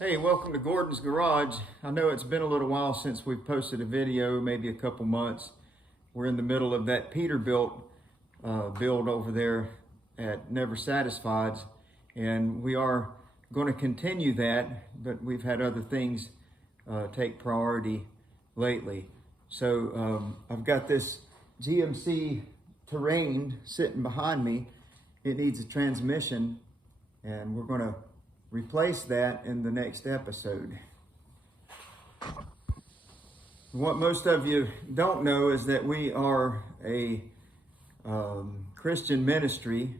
Hey, welcome to Gordon's Garage. I know it's been a little while since we've posted a video, maybe a couple months. We're in the middle of that Peterbilt build over there at Never Satisfieds, and we are going to continue that, but we've had other things take priority lately. So I've got this GMC Terrain sitting behind me. It needs a transmission, and we're going to replace that in the next episode. What most of you don't know is that we are a Christian ministry.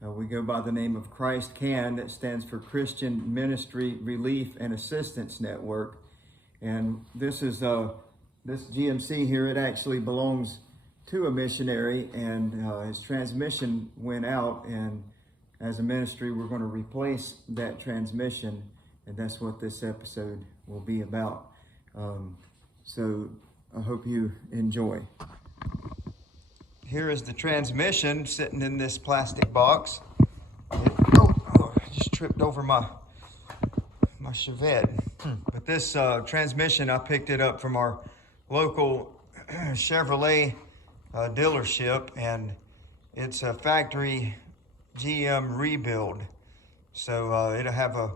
We go by the name of Christ Can, that stands for Christian Ministry Relief and Assistance Network. And this is this GMC here, it actually belongs to a missionary, and his transmission went out, and as a ministry, we're going to replace that transmission, and that's what this episode will be about. So I hope you enjoy. Here is the transmission sitting in this plastic box. I just tripped over my Chevette. But this transmission, I picked it up from our local Chevrolet dealership, and it's a factory GM rebuild, so it'll have a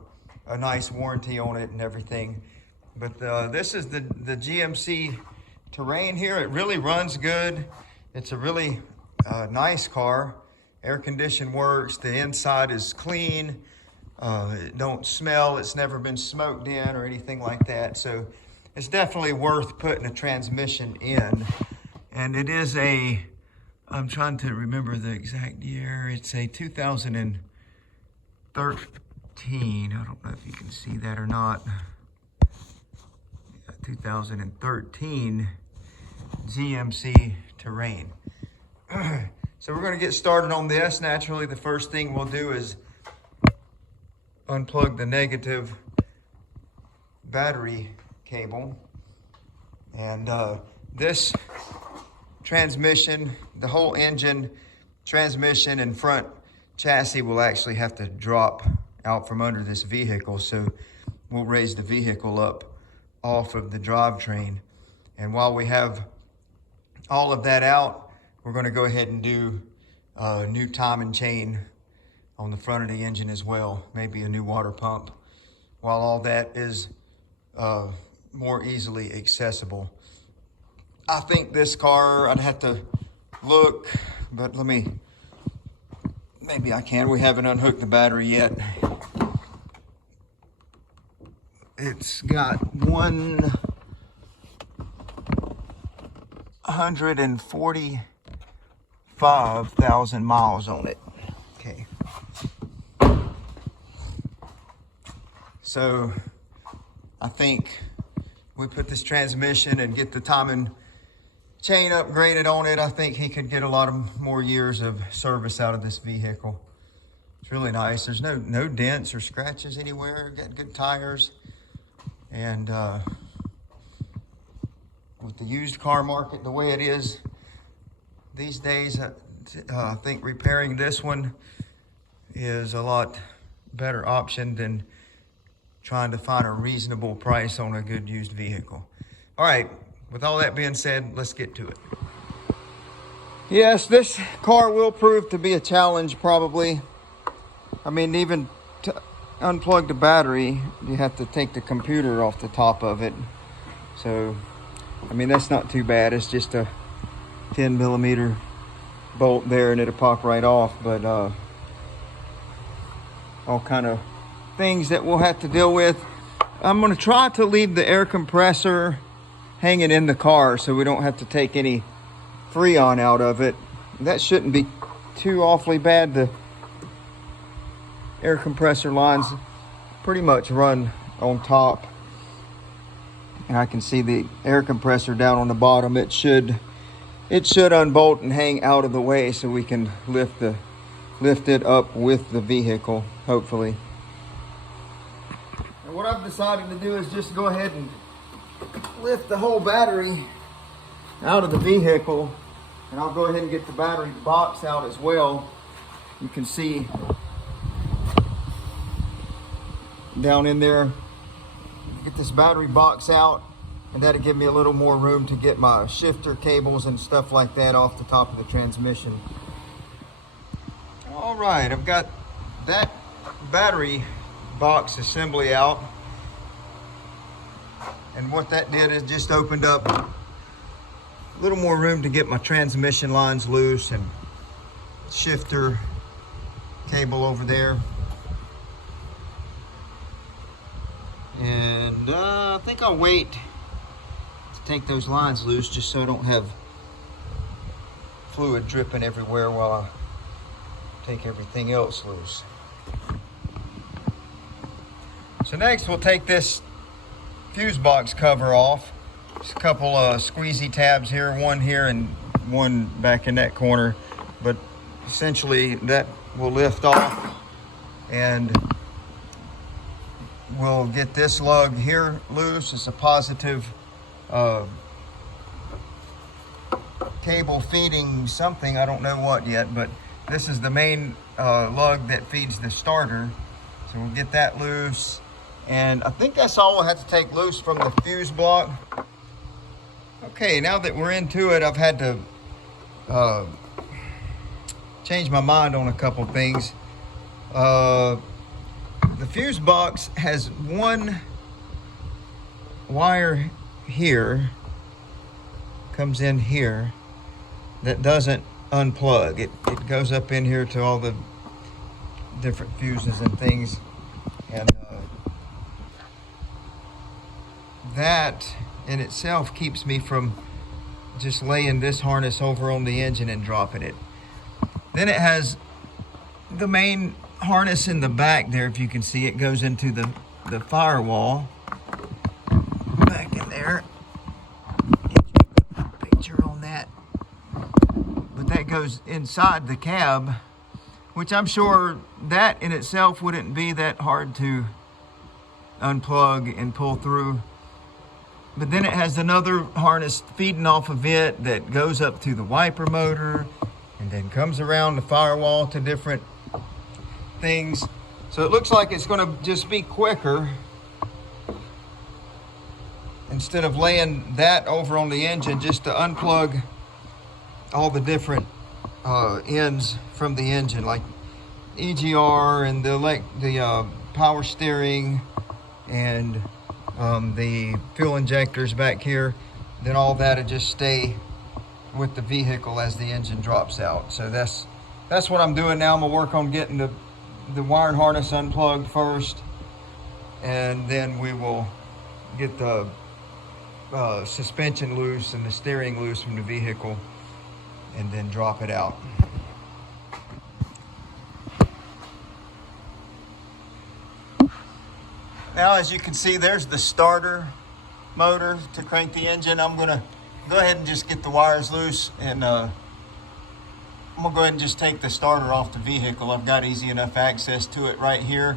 nice warranty on it and everything. But this is the GMC Terrain here. It really runs good. It's a really nice car. Air condition works. The inside is clean. It don't smell. It's never been smoked in or anything like that. So it's definitely worth putting a transmission in. And it is I'm trying to remember the exact year. It's a 2013. I don't know if you can see that or not. 2013 GMC Terrain. So we're going to get started on this. Naturally, the first thing we'll do is unplug the negative battery cable. And this transmission, the whole engine, transmission, and front chassis will actually have to drop out from under this vehicle. So we'll raise the vehicle up off of the drivetrain. And while we have all of that out, we're going to go ahead and do a new timing chain on the front of the engine as well. Maybe a new water pump, while all that is more easily accessible. I think this car, I'd have to look, but maybe I can. We haven't unhooked the battery yet. It's got 145,000 miles on it. Okay. So I think we put this transmission and get the timing chain upgraded on it. I think he could get a lot of more years of service out of this vehicle. It's really nice. There's no dents or scratches anywhere. Got good tires. And with the used car market the way it is these days, I think repairing this one is a lot better option than trying to find a reasonable price on a good used vehicle. All right, with all that being said, let's get to it. Yes, this car will prove to be a challenge probably. I mean, even to unplug the battery, you have to take the computer off the top of it. So, I mean, that's not too bad. It's just a 10 millimeter bolt there and it'll pop right off. But all kind of things that we'll have to deal with. I'm going to try to leave the air compressor hanging in the car so we don't have to take any Freon out of it. That shouldn't be too awfully bad. The air compressor lines pretty much run on top, and I can see the air compressor down on the bottom. It should unbolt and hang out of the way so we can lift it up with the vehicle, hopefully. And what I've decided to do is just go ahead and lift the whole battery out of the vehicle, and I'll go ahead and get the battery box out as well. You can see down in there get this battery box out, and that'll give me a little more room to get my shifter cables and stuff like that off the top of the transmission. All right, I've got that battery box assembly out. And what that did is just opened up a little more room to get my transmission lines loose and shifter cable over there. And I think I'll wait to take those lines loose just so I don't have fluid dripping everywhere while I take everything else loose. So next we'll take this fuse box cover off. Just a couple squeezy tabs here, one here and one back in that corner, but essentially that will lift off, and we'll get this lug here loose. It's a positive cable feeding something, I don't know what yet, but this is the main lug that feeds the starter. So we'll get that loose. And I think that's all we'll have to take loose from the fuse block. Okay, now that we're into it, I've had to change my mind on a couple things. The fuse box has one wire here, comes in here, that doesn't unplug. It goes up in here to all the different fuses and things. And that in itself keeps me from just laying this harness over on the engine and dropping it. Then it has the main harness in the back there, if you can see it, goes into the firewall back in there. Get you a picture on that. But that goes inside the cab, which I'm sure that in itself wouldn't be that hard to unplug and pull through. But then it has another harness feeding off of it that goes up to the wiper motor and then comes around the firewall to different things. So it looks like it's going to just be quicker, instead of laying that over on the engine, just to unplug all the different ends from the engine, like EGR and the power steering and the fuel injectors back here. Then all that'll just stay with the vehicle as the engine drops out. So that's what I'm doing now. I'm gonna work on getting the wiring harness unplugged first, and then we will get the suspension loose and the steering loose from the vehicle, and then drop it out. Now, as you can see, there's the starter motor to crank the engine. I'm gonna go ahead and just get the wires loose, and I'm gonna go ahead and just take the starter off the vehicle. I've got easy enough access to it right here,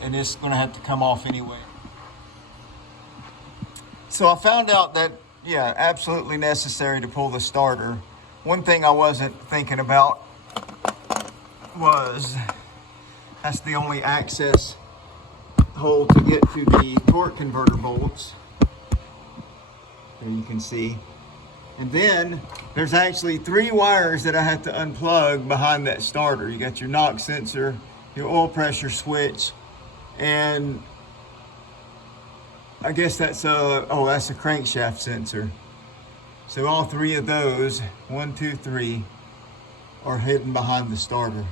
and it's gonna have to come off anyway. So I found out that, yeah, absolutely necessary to pull the starter. One thing I wasn't thinking about was that's the only access hole to get to the torque converter bolts. There you can see. And then there's actually 3 wires that I have to unplug behind that starter. You got your knock sensor, your oil pressure switch, and I guess that's a crankshaft sensor. So all 3 of those, 1, 2, 3, are hidden behind the starter.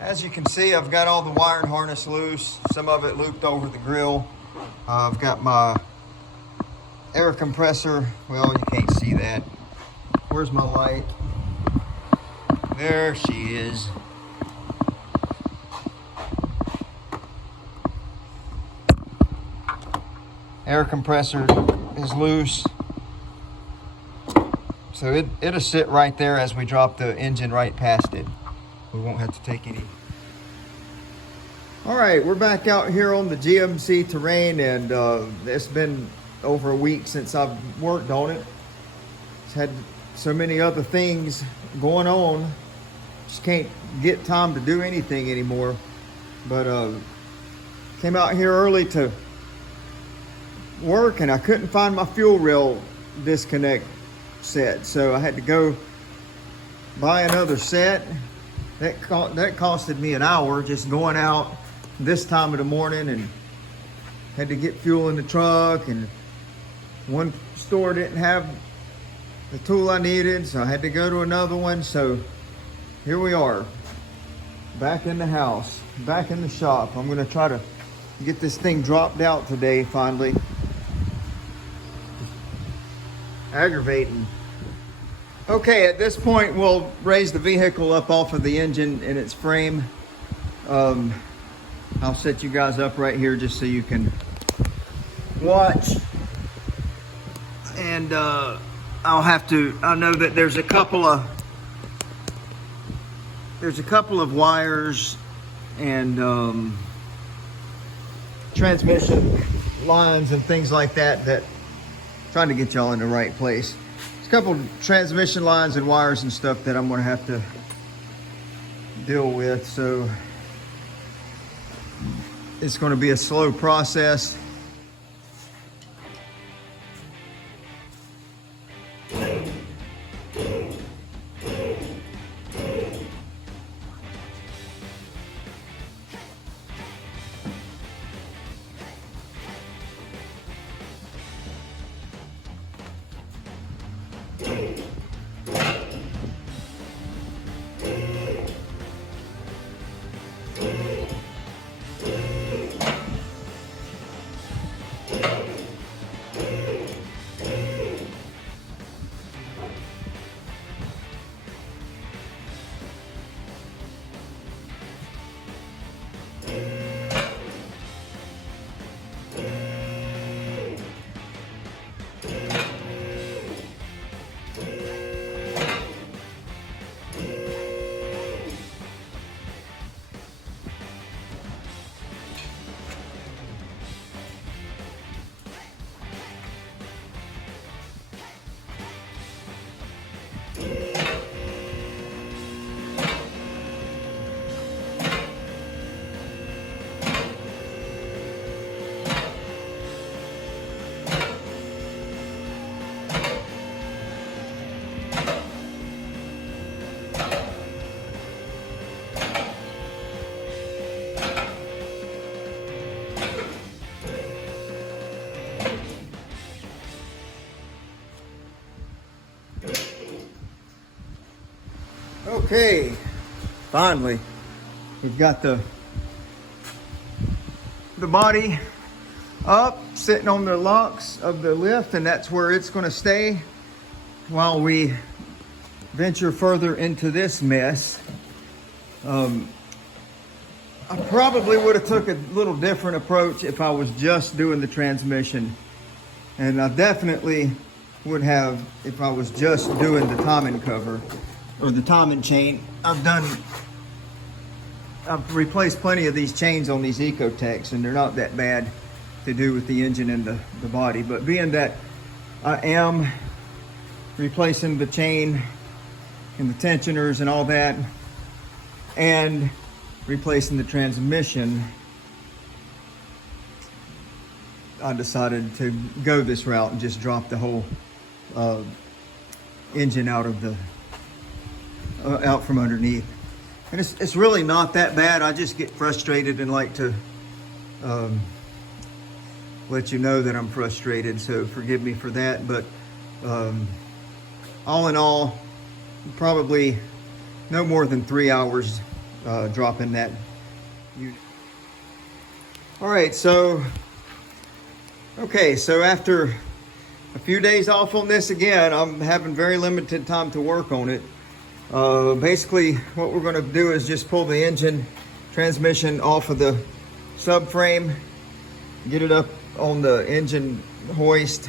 As you can see, I've got all the wiring harness loose, some of it looped over the grill. I've got my air compressor. Well, you can't see that. Where's my light? There she is. Air compressor is loose. So it'll sit right there as we drop the engine right past it. We won't have to take any. All right, we're back out here on the GMC Terrain, and it's been over a week since I've worked on it. It's had so many other things going on, just can't get time to do anything anymore. But came out here early to work and I couldn't find my fuel rail disconnect set, so I had to go buy another set. That costed me an hour just going out this time of the morning, and had to get fuel in the truck, and one store didn't have the tool I needed, so I had to go to another one. So here we are, back in the house, back in the shop. I'm gonna try to get this thing dropped out today finally. Aggravating. Okay, at this point we'll raise the vehicle up off of the engine and its frame. I'll set you guys up right here just so you can watch. And I know that there's a couple of wires and transmission lines and things like that trying to get y'all in the right place. There's a couple transmission lines and wires and stuff that I'm gonna have to deal with, so it's gonna be a slow process. Okay, finally, we've got the body up, sitting on the locks of the lift, and that's where it's going to stay while we venture further into this mess. I probably would have took a little different approach if I was just doing the transmission, and I definitely would have if I was just doing the timing cover or the timing chain. I've replaced plenty of these chains on these Ecotechs, and they're not that bad to do with the engine and the body. But being that I am replacing the chain and the tensioners and all that, and replacing the transmission, I decided to go this route and just drop the whole engine out of the out from underneath. And it's really not that bad. I just get frustrated and like to let you know that I'm frustrated, so forgive me for that. But all in all, probably no more than 3 hours dropping that unit. All right, so after a few days off on this again, I'm having very limited time to work on it. Basically, what we're going to do is just pull the engine transmission off of the subframe, get it up on the engine hoist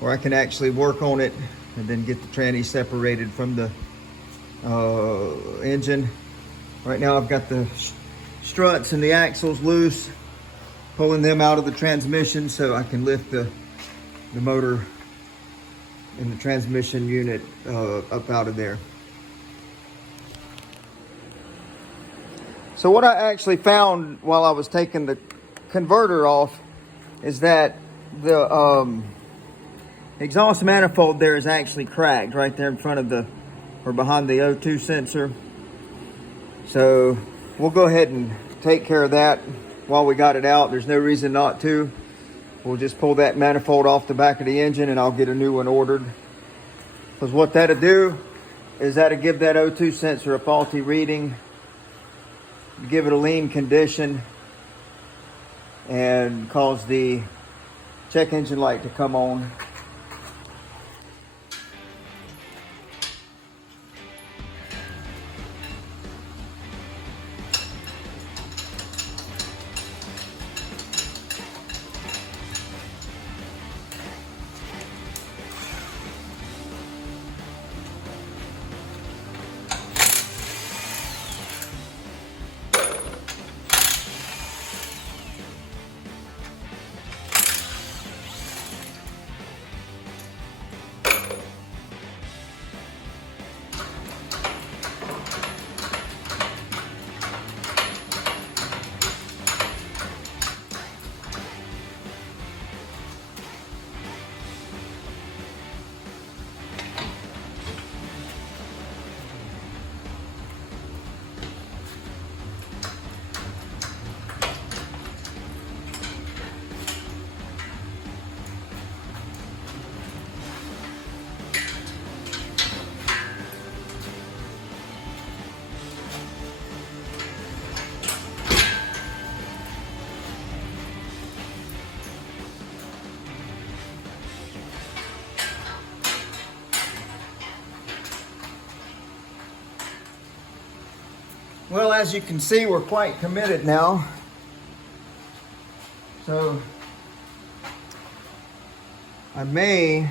where I can actually work on it, and then get the tranny separated from the engine. Right now I've got the struts and the axles loose, pulling them out of the transmission so I can lift the motor and the transmission unit up out of there. So what I actually found while I was taking the converter off is that the exhaust manifold there is actually cracked right there in front of the, or behind the O2 sensor. So we'll go ahead and take care of that while we got it out. There's no reason not to. We'll just pull that manifold off the back of the engine and I'll get a new one ordered. Because what that'll do is that'll give that O2 sensor a faulty reading, give it a lean condition, and cause the check engine light to come on. Well, as you can see, we're quite committed now. So I may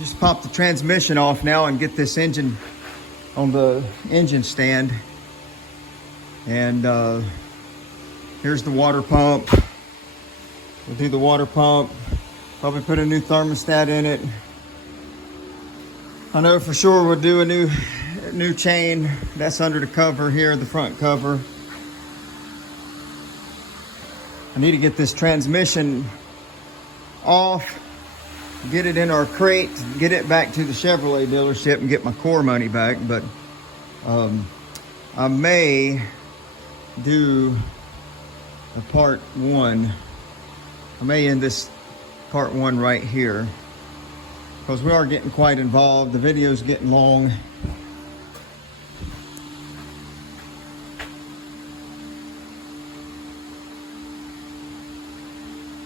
just pop the transmission off now and get this engine on the engine stand. And here's the water pump. We'll do the water pump, probably put a new thermostat in it. I know for sure we'll do a new chain that's under the cover here, the front cover. I need to get this transmission off, get it in our crate, get it back to the Chevrolet dealership and get my core money back. But I may do a part one. I may end this part one right here, because we are getting quite involved. The video's getting long.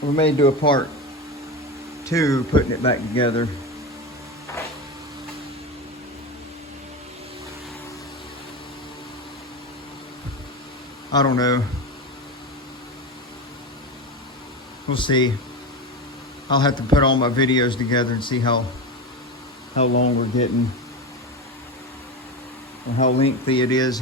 We may do a part two, putting it back together. I don't know. We'll see. I'll have to put all my videos together and see how long we're getting, or how lengthy it is.